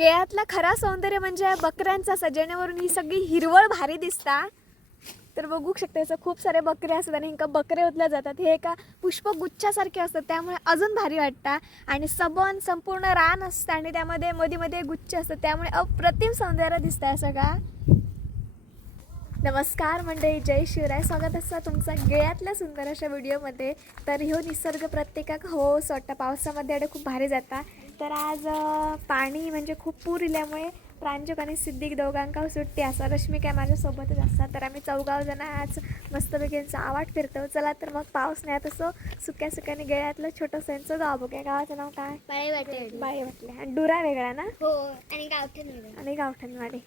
गेळ्यातला खरा सौंदर्य म्हणजे बकऱ्यांचा असं, जेणेकरून ही सगळी हिरवळ भारी दिसता. तर बघू शकता याचं खूप सारे बकरे असतात आणि इंका बकरे ओतल्या जातात. हे एका पुष्पगुच्छासारखे असतात, त्यामुळे अजून भारी वाटतं. आणि सबन संपूर्ण रान असतं आणि त्यामध्ये मध्ये मध्ये गुच्छ असतात, त्यामुळे अप्रतिम सौंदर्य दिसतं आहे सगळा. नमस्कार मंडळी, जय शिवराय. स्वागत असतं तुमचा गेळ्यातल्या सुंदर अशा व्हिडिओमध्ये. तर ह्यो निसर्ग प्रत्येकाक हो वाटतं, पावसामध्ये अडे खूप भारी जाता. तर आज पाणी म्हणजे खूप पूर इल्यामुळे प्रांजक आणि सिद्धिक दोघांका सुट्टी असा. रश्मी काय माझ्यासोबतच असतात. तर आम्ही 4 जण आज मस्तपैकी आवाट फिरतो. चला तर मग पाऊस नाही तसं सुक्या सुक्याने गेळ्यातलं छोटंसं यांचं गाव बघूया. गावाचं नाव काय? बाळे वाटले. आणि डुरा वेगळा ना? हो, आणि गावठण आणि गावठणवाडी.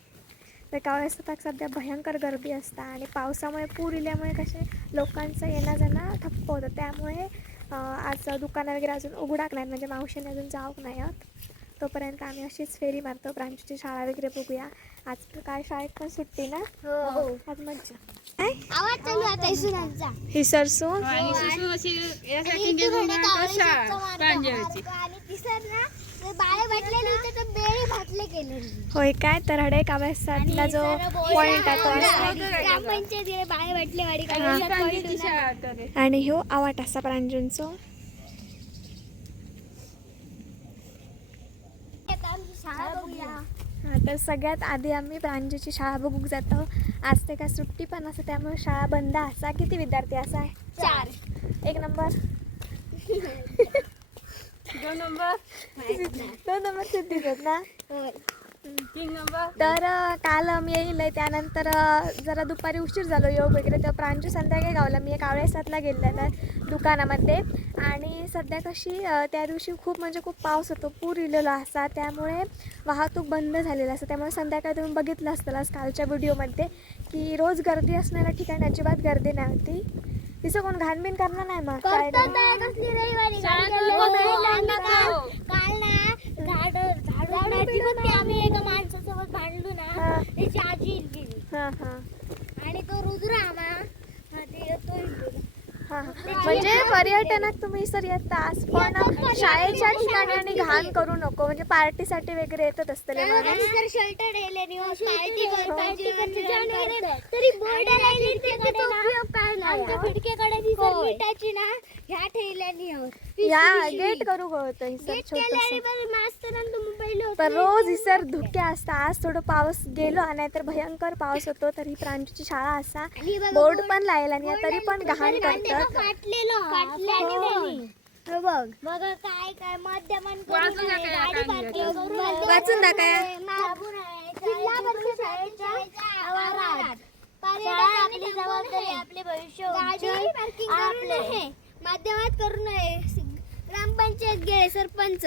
तर कावळ्यासोबत सध्या भयंकर गर्दी असता आणि पावसामुळे पूर इल्यामुळे कसे लोकांचं येणं जाणं ठप्प होतं. त्यामुळे आज दुकानं वगैरे अजून उघडाक नाहीत, म्हणजे मावशीने अजून जाऊक नाही आहेत. तोपर्यंत आम्ही अशीच फेरी मारतो. प्रांजूची शाळा वगैरे बघूया. आज काय शाळेत पण सुट्टी ना? हो. आज मज्जा. आवाज चालू आता इसुरांचा. ही सरसू आणि सुसू अशी यासाठी आणि घेऊन इकडे कावळ्याचा कशा मार्ग. प्रांजळची आणि तिसर ना ते बाळे वाटलेले होते तर बेळी भाटले गेले. होय काय? तर हडे कावळ्यासातला जो पॉइंट आहे तो असला. ग्रामपंचायतीने बाळे वाटले वाडी प्रांजळची शाळा तर आहे. आणि ह्यो आवाट असा प्रांजूंचो. शाळा बघूया. हा, तर सगळ्यात आधी आम्ही प्रांजूची शाळा बघूक जातो. आज ते काय सुट्टी पण असते, त्यामुळे शाळा बंद असा. किती विद्यार्थी असा आहे? 4. 1 नंबर 2 नंबर 2 नंबर सिद्धीच आहेत ना? 3 नंबर. तर काल मी येईल त्यानंतर जरा दुपारी उशीर झालो योग वगैरे, तर प्रांजू संध्याकाळी गावला. मी 1:7ला गेले तर दुकानामध्ये. आणि सध्या कशी त्या दिवशी खूप म्हणजे खूप पाऊस होतो, पूर इलेला असा, त्यामुळे वाहतूक बंद झालेला असं. त्यामुळे संध्याकाळी तुम्ही बघितलं असतं कालच्या व्हिडिओमध्ये की रोज गर्दी असणाऱ्या ठिकाणी अजिबात गर्दी नाही होती. तिचं कोण घाणबीण करणार नाही मग काय काल ना झाडू मारती पण ते आम्ही एका माणसासोबत भांडलो ना, त्याची आजी गेली. हां हां आणि तो रुद्र आम्हा ते येतो हां. म्हणजे पर्यटनात तुम्ही सर येताच, पण शाळेच्या ठिकाणी आणि घाण करू नको. म्हणजे पार्टीसाठी वगैरे येतच असतले म्हणून. आणि जर शर्ट डेले निवास पार्टी तरी बोर्ड राहिली त्याचा उपयोग काय नाही. आमच्या खिडकीकडे ती सर मिठाची ना ह्या ठेवल्यानी या गेट करू गळतं ही सर छोटंसं. पण रोज ही सर धुके असता. आज थोडं पाऊस गेलो, नाहीतर भयंकर पाऊस होतो. तर ही प्रांजूची शाळा असा. बोर्ड पण लायला नाही तरी पण घाण करतात. बघ बघा काय काय मध्यमान वाचून नका या गाडी कांद्याचं. पार्किंग करून आहे. वाचून टाका. मागून आहे. जिल्हा परिषद शाळेच्या आवारात शाळा आपली जबाबदारी, आपले भविष्य गाडी पार्किंग करून आहे, माध्यमात करू नये. ग्रामपंचायत गेले सरपंच.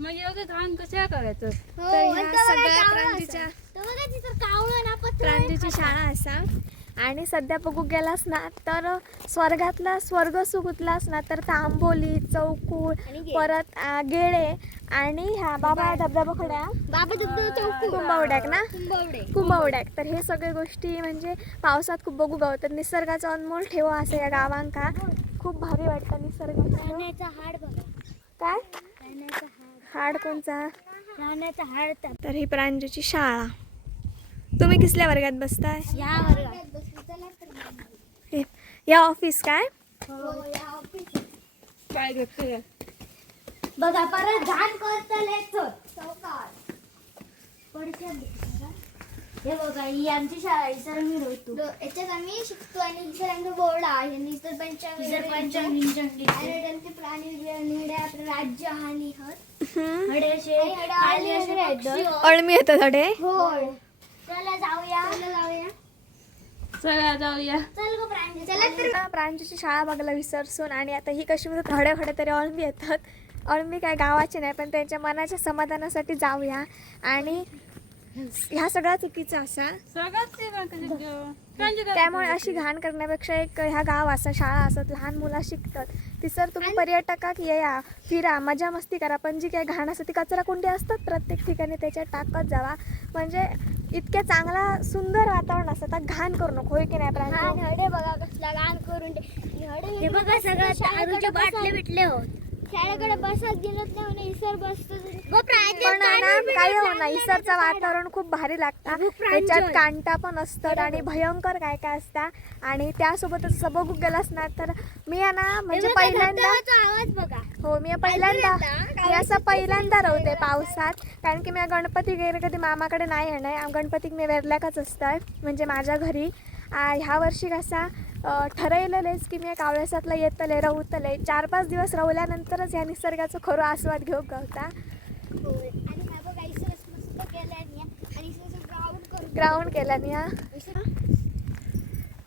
मग एवढं घाण कशा करायचं? हो, तर ह्या आणि तो बघा सगळ्या कावळा प्रांजूच्या असा. तो बघा तिथं कावळं ना पत्र आहे. प्रांजूची शाळा असा. आणि सध्या बघू गेलास ना तर स्वर्गातला स्वर्ग सुखुतलास ना तर तांबोली, चौकूळ, परत गेळे आणि ह्या बाबा धबधबा खड्या, बाबा धबधबा चौकू, कुंभवड्याक ना, कुंभवडे. कुंभवड्याक. तर हे सगळे गोष्टी म्हणजे पावसात खूप बघू गावतात. निसर्गाचा अनमोल ठेवा असं या गावांका. खूप भारी वाटतं निसर्गाचं. राहण्याचा हाड बघा. काय राहण्याचा हाड. हाड कोणचा? राहण्याचा हाड त्या तर ही प्रांजूची शाळा. तुम्ही किसल्या वर्गात बसताय? या वर्गात. या ऑफिस काय? काय घेतोय? बघा परत घाण करतले चौकात. हे बघा ही आमची शाळा आहे. सर मी रोतो याच्यात आम्ही शिकतो. आणि सरांचा बोर्ड आहे निसर्गपंच प्राणी निड्या आपलं राज्य हानी अळमी येतात हडे. होय. चला जाऊया. चला जाऊया. चल गो प्रांजू. चला तर प्रांजूची शाळा बघायला विसरसून. आणि आता ही कशी म्हणजे थोड्या थोड्या तरी अळमी येतात. अळमी काय गावाची नाही, पण त्यांच्या मनाच्या समाधानासाठी जाऊया. आणि ह्या सगळा चुकीचा असा, त्यामुळे अशी घाण करण्यापेक्षा एक ह्या गाव असा, शाळा असत, लहान मुलं शिकतात. ती सर तुम्ही पर्यटकाक या, फिरा, मजा मस्ती करा, पण जी काही घाण असते ती कचरा कुंडी असतात प्रत्येक ठिकाणी, त्याच्यात टाकत जावा. म्हणजे इतक्या चांगला सुंदर वातावरण असतं, तर घाण करू नको. होय की नाही प्रांजू? हडे बघा कसला घाण करून हे बघा सगळं दारूचे बाटले बिटले होत. शाळेकडे बसत गेलत नाही म्हणे. सर बसतो पण ना काय हो ना इसरचं वातावरण खूप भारी लागतं. त्याच्यात कांटा पण असतात आणि भयंकर काय काय असतात आणि त्यासोबतच असं बघू गेलास ना तर मी आहे ना म्हणजे पहिल्यांदा आवाज बघा. हो मी असं पहिल्यांदा राहते पावसात कारण की मी गणपती वगैरे कधी मामाकडे नाही येणार. गणपतीक मी वेरल्याकच असतात म्हणजे माझ्या घरी. ह्या वर्षी कसा ठरवलेलेच की मी कावळ्यासातला येतले राहतले 4-5 दिवस राहिल्यानंतरच ह्या निसर्गाचा खरं आस्वाद घेऊ गवता. आणि हा बघा इसरस मस्त केलाय आणि इसरस ग्राउंड केला नी हा.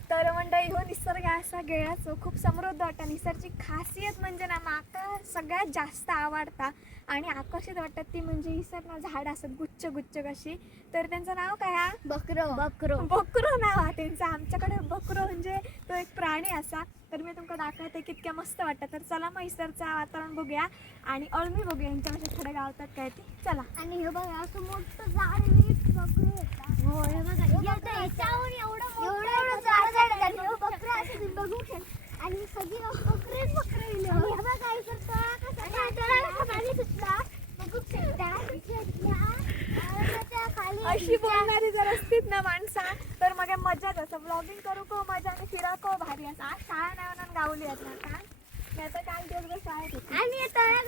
तर मंडळी हो निसर्ग असा गेळाचो खूप समृद्ध वाटतं. निसर्गाची खासियत म्हणजे ना माका सगळ्यात जास्त आवडता आणि आकर्षित वाटतात ती म्हणजे इसर ना झाड असतात गुच्छ गुच्छ कशी. तर त्यांचं नाव काय हा बकरो नाव हा त्यांचं. आमच्याकडे बकरो म्हणजे तो एक प्राणी असा. तर मी तुमका दाखवते कितक्या मस्त वाटतं. तर चला मग इसरचं वातावरण बघूया आणि अळमी बघूया यांच्यामध्ये थोडे गावतात काय ते. चला. आणि हे बघा असं मोठं झाड बकरू येतात. हो हे बघा याच्यावर एवढं झाड आणि बकरं असं बघू शकता आणि सगळी बकरे हे बघा इकडं पाणी सुटला बघू शकता. अशी बोलणारी जर असतीत ना माणसा तर मग मजाच असं ब्लॉगिंग करू को मजा आणि फिरा को भारी असं. आज शाळा नाही म्हणून गावली आहेत ना का मी आता काल दिवसभर शाळेत होते. आणि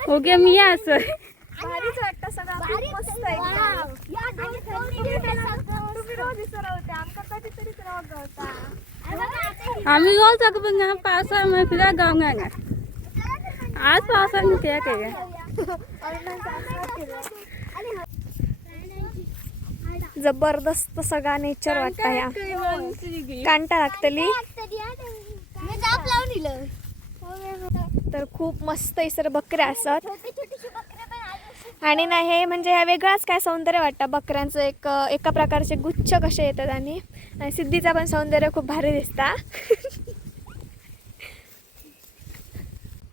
हो गे मी असं भारीच वाटतं सगळं खूप मस्त एकदम. तुम्ही रोज इसर होते आमका कधीतरीच रोज होता. आम्ही रोज जातो पण पावसाळ्यामुळे फिरायला गाव नाही. आज पावसाळ्यात काय काय जबरदस्त सगळा नेचर वाटतं. ह्या कांटा लागतली तर खूप मस्त इसर बकऱ्या असत आणि ना हे म्हणजे ह्या वेगळाच काय सौंदर्य वाटतं बकऱ्यांचं. एका प्रकारचे गुच्छ कसे येतात आणि सिद्धीचा पण सौंदर्य खूप भारी दिसता.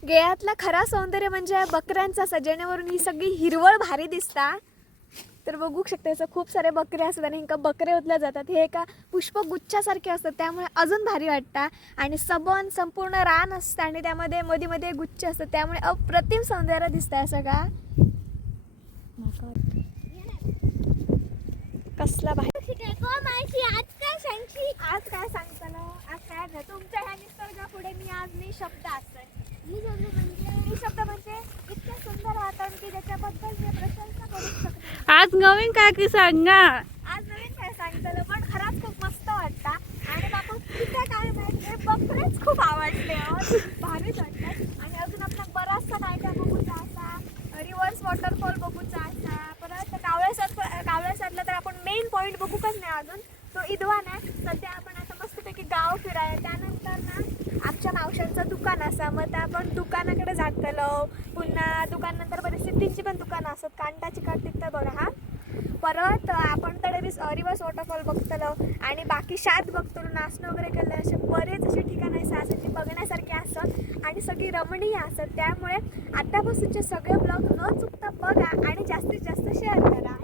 गेयातला खरा सौंदर्य म्हणजे बकऱ्यांचं असं जेणेकरून ही सगळी हिरवळ भारी दिसता. तर बघू शकता याचं खूप सारे बकरे असतात आणि इंका बकरे उचल्या जातात. हे एका पुष्पगुच्छासारखे असतात त्यामुळे अजून भारी वाटतं आणि संपूर्ण रान असतं आणि त्यामध्ये मध्ये मध्ये गुच्छ असतात त्यामुळे अप्रतिम सौंदर्य दिसतंय सगळा. कसला भारी आज काय सांगताना आज काय तुमच्या ह्या निसर्गा पुढे मी आज शब्द असत. मी शब्द म्हणजे इतकं सुंदर वातावरण की ज्याच्याबद्दल मी प्रशंसा करू शकते. आज नवीन काय की सांगा. आज नवीन काय सांगताना पण खरंच खूप मस्त वाटतं आणि बाबा तिथे काय माहिती बकरेच खूप आवडले भारीच वाटतात. आणि अजून आपला बराचसा काय काय बघूचा असा रिव्हर्स वॉटरफॉल बघूचा असा. परत कावळ्यासातला तर आपण मेन पॉईंट बघूकच नाही अजून तो इदवान आहे. सध्या आपण आता मस्तपैकी गाव फिराय त्यानंतर ना आमच्या मावशांचं दुकान असा मग त्या आपण दुकानाकडे जातलो. पुन्हा दुकानानंतर बरेच सिद्धींची पण दुकानं असतात कांटाची काट तिथं बघा हा. परत आपण तर रिव्हर्स वॉटरफॉल बघतलो आणि बाकी शात बघतो नाचणं वगैरे केलं. असे बरेच असे ठिकाणं असतात जी बघण्यासारखी असतात आणि सगळी रमणीय असतात. त्यामुळे आतापासूनचे सगळे ब्लॉग न चुकता बघा आणि जास्तीत जास्त शेअर करा.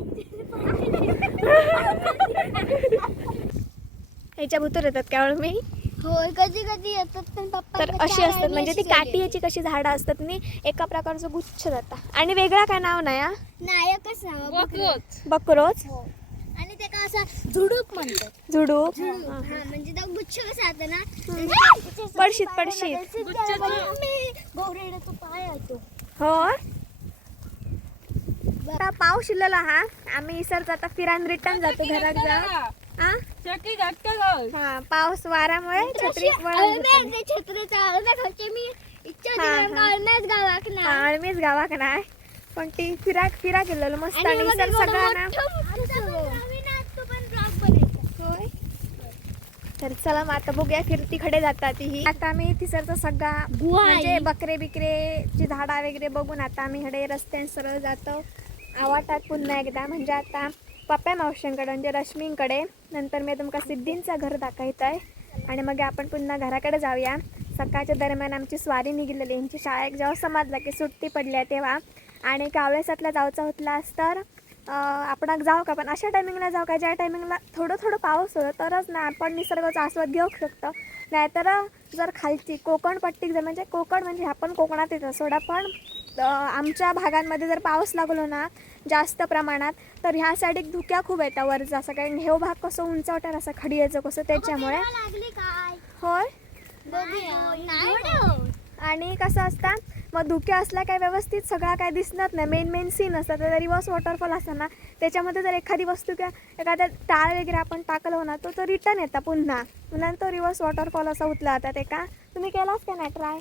ह्याच्या भूतर येतात का मी होय कधी कधी येतात पण पप्पा तर अशी असतात म्हणजे ती काटियाची कशी झाडं असतात नी एका प्रकारचं गुच्छ जातात आणि वेगळा काय नाव नाही हा नायकच नाव बकरोच आणि ते का असं झुडूप म्हणतात. झुडूप हा म्हणजे तो गुच्छ कसा असतो ना पडशीत गौरेडाचा पाय येतो. हो आता पाऊस शिरलेला हा आम्ही इसरचा आता फिरान रिटर्न जातो घरात जा. हा पाऊस वारामुळे छत्री आळमीच गावाक नाही पण ती फिरा गेलेलो मस्त आणि इसर सगळा ना. होय तर चला मग आता बघूया फिरतीकडे जातात ही. आता आम्ही तिसरचा सगळा म्हणजे बकरे बिकरेची झाडा वगैरे बघून आता आम्ही हडे रस्त्याने सरळ जातो आवाटात पुन्हा एकदा म्हणजे आता पप्पा मावशींकडे म्हणजे रश्मींकडे. नंतर मी तुमका सिद्धींचं घर दाखवत आहे आणि मग आपण पुन्हा घराकडे जाऊया. सकाळच्या दरम्यान आमची स्वारी निघलेली यांची शाळेत जेव्हा समजला की सुट्टी पडल्या तेव्हा आणि कावळेसातला जाऊचा होतला तर आपण जाऊ का पण अशा टायमिंगला जाऊ का ज्या टायमिंगला थोडं पाऊस होतं तरच ना आपण निसर्गाचा आस्वाद घेऊ शकतो. नाहीतर जर खालची कोकण पट्टी जर म्हणजे कोकण म्हणजे आपण कोकणात येतो सोडा पण आमच्या भागांमध्ये जर पाऊस लागलो ना जास्त प्रमाणात तर ह्या साईड धुक्या खूप येतात वरचा असं कारण हे भाग कसं उंचावटार असं खडी यायचं कसं त्याच्यामुळे लागली काय होय नाही आणि कसं असतं मग धुक्या असला काय व्यवस्थित सगळा काय दिसणार नाही मेन सीन असतात तर रिव्हर्स वॉटरफॉल असतात ना त्याच्यामध्ये जर एखादी वस्तू किंवा एखाद्या टाळ वगैरे आपण टाकलो ना तो रिटर्न येतात पुन्हा तो रिव्हर्स वॉटरफॉल असा उतला जातात एका तुम्ही केलाच का नाही ट्राय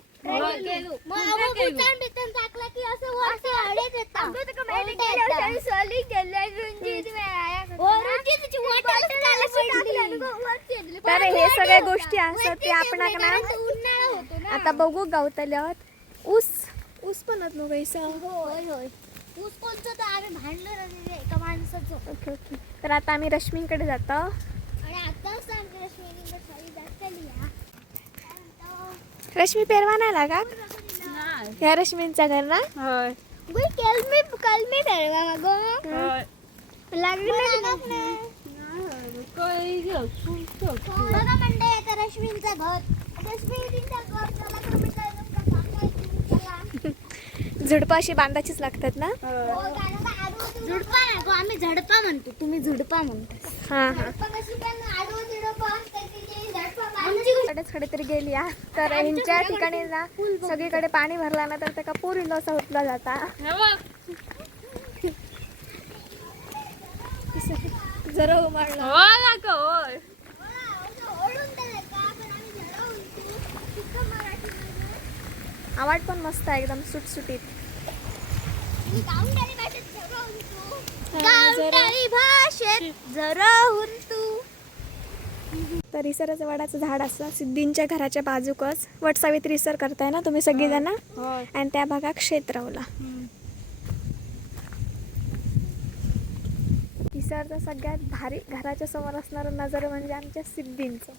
तर हे सगळ्या गोष्टी असतात ते आपण आता बघू गावतल्यात ऊस पण होत नको होय होय ऊस कोणचं तर आम्ही भांडलो ना एका माणसाचं ओके ओके तर आता आम्ही रश्मीकडे जातो आणि आताच आमच्या रश्मीने खाली जास्त लिहा रश्मी पेरवा नाही लागा ह्या रश्मींचा घर ना होय कल मी पेरवा मग होय लागली बघा मंडळी आता रश्मींचं घर रश्मींचं घर त्याला तर म्हणतात झुडपं अशी बांधाचीच लागतात ना झुडपा नाही गो, आम्ही झडपा म्हणतो तुम्ही झुडपा म्हणतो हां हां कडे तरी गेली आ. तर ह्यांच्या ठिकाणी ना सगळीकडे पाणी भरला ना तर त्याका पूर इलो असा उतला जाता जरा उमाळला होय आवाज पण मस्त आहे एकदम सुटसुटीत गावठाणी भाषेत जराहून तू तर इसराचं वडाचं झाड असं सिद्धींच्या घराच्या बाजूकच वट सावित्री इसर करताय ना तुम्ही सगळीजण होय आणि त्या भागात क्षेत्रवला इसरचा सगळ्यात भारी घराच्या समोर असणारं नजर म्हणजे आमच्या सिद्धींचं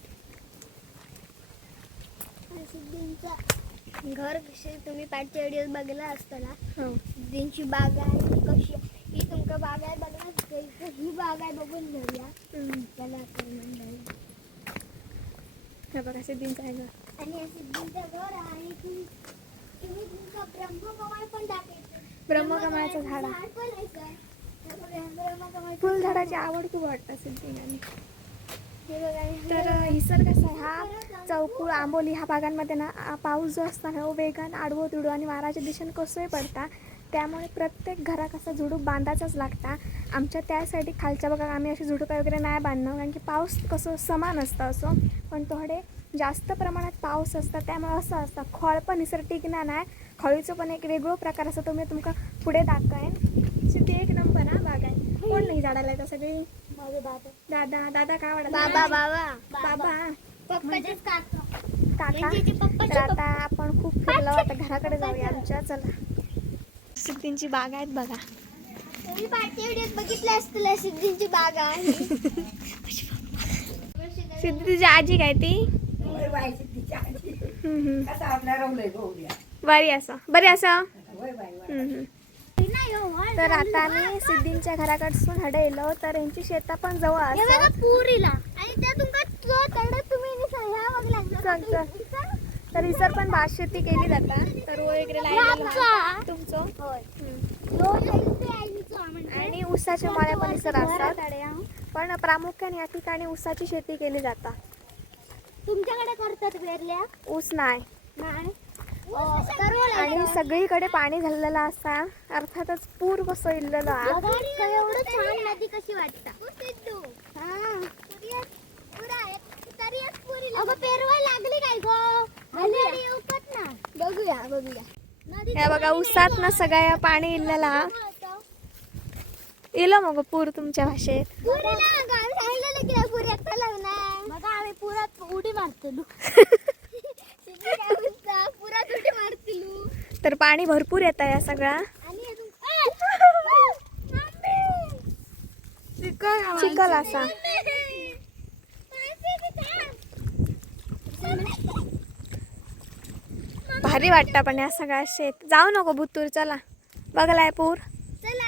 सिद्धींचं घर कसे तुम्ही पाठच्या व्हिडिओ बघला असताना हो सिद्धींची बाग आहे कशी ही तुमका बाग आहे बघा ही बाग आहे बघून घेऊया चला आपण मंडळी हे बघा सिद्धींचं आहे घर आणि हे सिद्धींचं घर आहे तुम्ही तुमचं ब्रह्मकमळ पण टाकायचं ब्रह्मकमळाचं झाड आहे. पण आहे सर ब्रह्मकमळ फुलझाडाची आवड खूप वाटतं सिद्धींना हे बघा हे तर हिसर कसा आहे हा चौकुळ आंबोली ह्या भागांमध्ये ना पाऊस जो असतो ना वेगान आडवो तिडो आणि वाराच्या दिशेने कसंही पडता त्यामुळे प्रत्येक घरात असा झुडूप बांधायचाच लागता आमच्या त्यासाठी खालच्या भागात आम्ही अशी झुडुपं वगैरे नाही बांधणं कारण की पाऊस कसं समान असतं असं पण थोडे जास्त प्रमाणात पाऊस असतात त्यामुळे असं असतं खळ पण हिसर टिकणार नाही खळीचं पण एक वेगळं प्रकार असतो तुम्ही तुमका पुढे दाखवेन ते एक नंबर हा बाग आहे कोण नाही झाडाला येतं सगळी माझे बाबा दादा दादा काय वाटत बाबा बाबा बाबा पप्पाचेच काका काका यांचे पप्पाचे तर आता आपण खूप फिरलो आता घराकडे जाऊया आमच्या चला सिद्धींची बाग आहेत बघा तुम्ही पाठच्या व्हिडिओत बघितले असतील सिद्धींची बाग आहे सिद्धी तुझी आजी काय ती बरी असं बरी असं तर आता आम्ही सिद्धींच्या घराकडसून हडे येलो तर यांची शेता पण जवळ हे बघा असं पुरीला आणि त्या तुमका तो तड तुम्ही ह्या बघला चल चल तर इसर पण भात शेती केली जाता तर वगैरे लावलेलं तुमचं होय आणि ऊसाचे मळे पण इसर असतात पण प्रामुख्याने या ठिकाणी ऊसाची शेती केली जाता तुमच्याकडे करतात वेरल्या ऊस नाही नाही आणि सगळीकडे पाणी झालेलं असा अर्थातच पूर कसं इल्लेलं एवढं छान नदी कशी वाटतं अगं पेरवा लागली काय गो ना बघूया बघूया या बघा ऊसात ना सगळ्या पाणी इल्लेला इलो मग पूर तुमच्या भाषेत आम्ही पुरात उडी मारतो पुरात उडी मारतो तर पाणी भरपूर येत आहे या सगळा चिखल असा भारी वाटतं पण या सगळ्या शेत जाऊ नको बुत्तूर चला बघलाय पूर चला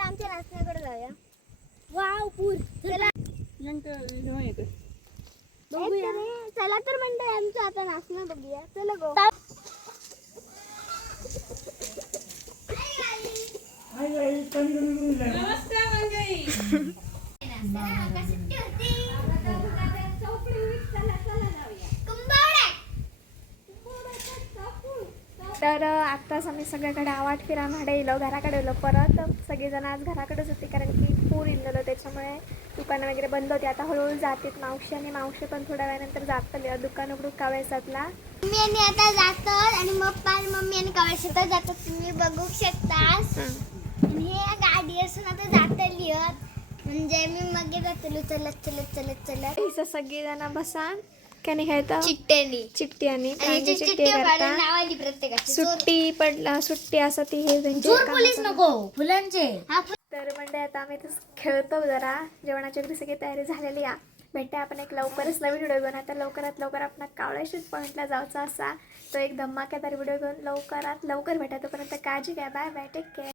आमच्या नाचण्याकडे जाऊया वाव पूर चला बघूया चला तर म्हणते आमचं आता नाचणं बघूया चला गो तर आत्ताच आम्ही सगळ्याकडे आवाट फिरामध्ये येलो घराकडे येलो परत सगळेजण आज घराकडेच होते कारण की पूर इल्लेलो त्याच्यामुळे दुकानं वगैरे बंद होती. आता हळूहळू जातात मावशी आणि मावशी पण थोड्या वेळानंतर जातले दुकान उघडून कावळ्यासातला. मम्मी आणि आता जातात आणि मम्मी आणि कवळ शेतात जातात तुम्ही बघू शकतास. आणि हे गाडी असून आता जातली म्हणजे मी मग जातलो चलत चलत चलत चलत हिचं सगळेजण बसान कॅने खेळता चिट्ट्यानी चिट्टी आणि आणि चिट्टी चिट्टी करता काढून नावाली प्रत्येकाची सुट्टी पडला सुट्टी असं ती हे त्यांची पोलीस नको फुलांचे हा तर म्हणजे आता आम्ही तसं खेळतो जरा जेवणाची वगैरे सगळी तयारी झालेली आहे. भेटते आपण एक लवकरच नवीन व्हिडिओ घेऊन. आता लवकरात लवकर आपण कावळ्याशीच पॉईंटला जायचा असा तो एक धमाकेदार व्हिडिओ घेऊन लवकरात लवकर भेटा. तोपर्यंत काळजी घ्या. Bye bye take care.